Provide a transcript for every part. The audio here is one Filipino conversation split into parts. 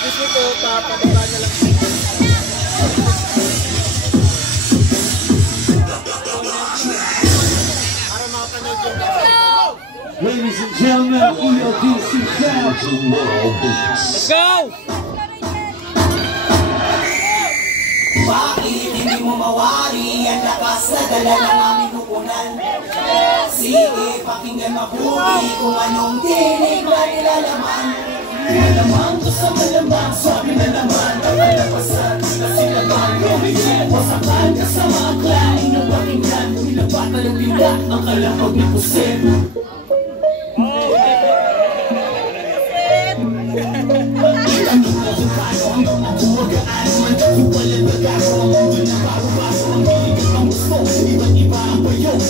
Gusto ko, papababa na lang. Para makapanood yung Ladies and gentlemen, ELDC Sound. Let's go! Bakit hindi mo mawari ang lakas na dala ng aming hukunan? Sige, pakinggan mabuti kung anong tinig na nilalaman. Malamang to sa malamang, sabi na naman ang kalapasan na silaban. Lumigyan mo sa kanya sa mga klain ng pakinggan. Nilabatan ng bila ang kalapag ni Pusin.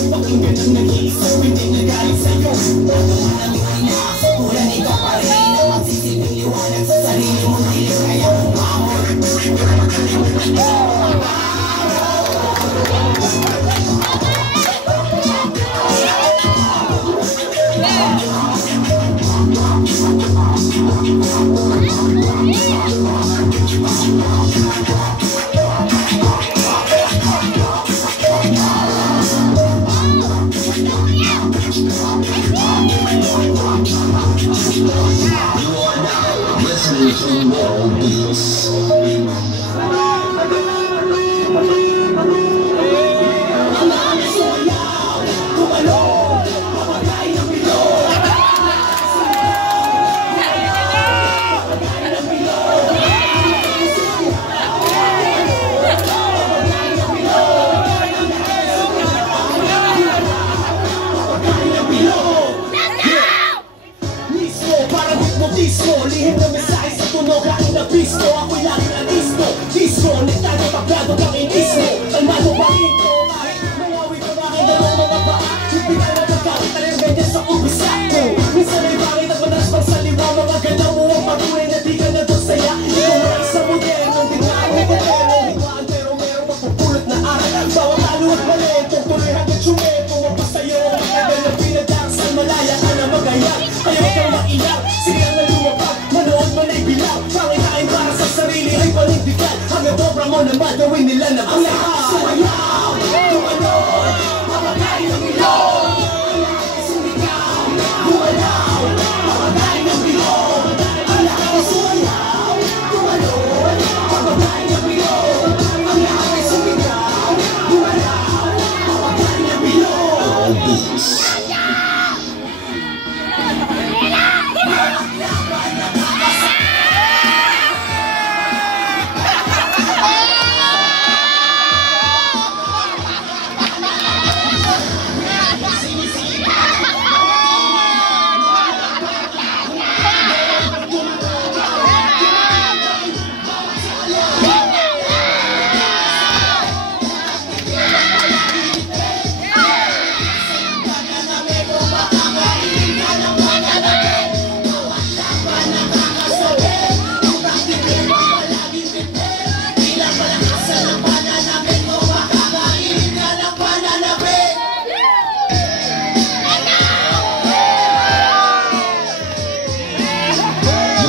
Pakinggan ang nag-iisang hindi nagaling sa'yo. Ang mga inaaktulan, ikaw pa rin ang magsisilbing liwanag sa sarili mong dilim. Kaya umamor. Listening to World Beats. Lihim na mensahe sa tunog, aking nabisto. Ako'y lagi na listo. Disco, nektado, tablado kang inismo. Kalmado pa rin ko, kahit mayawi ka bakit dalawang mga paa. Hindi ka na magkakita rin ganyan sa umpisa ko. Minsan ay bakit at madalas pang saliwa. Mga galaw mo ang patuloy na di ka na doon saya. Ikaw na isang modernong biglaan may modernong higlaan. Pero merong magpupulot na aral. Bawat talo at balento, tuloy hanggang sumeto. Magpasayo ang matagal na pinadangsal. Malaya ka na magayag, kaya ikaw maiyak. Sige na lumapag, manood man ay bilang. Pangitain para sa sarili ay panindigan. Hanggang obra mo naman gawin nila na ang lahat. Sumayaw, tumalon, mamagay ng ilong. Ang lakas sumigaw, gumalaw, mamagay ng ilong. Ang lakas sumayaw, tumalon, mamagay ng ilong. Ang lakas sumigaw, gumalaw, mamagay ng ilong.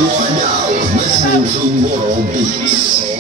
You are now listening to World Beats.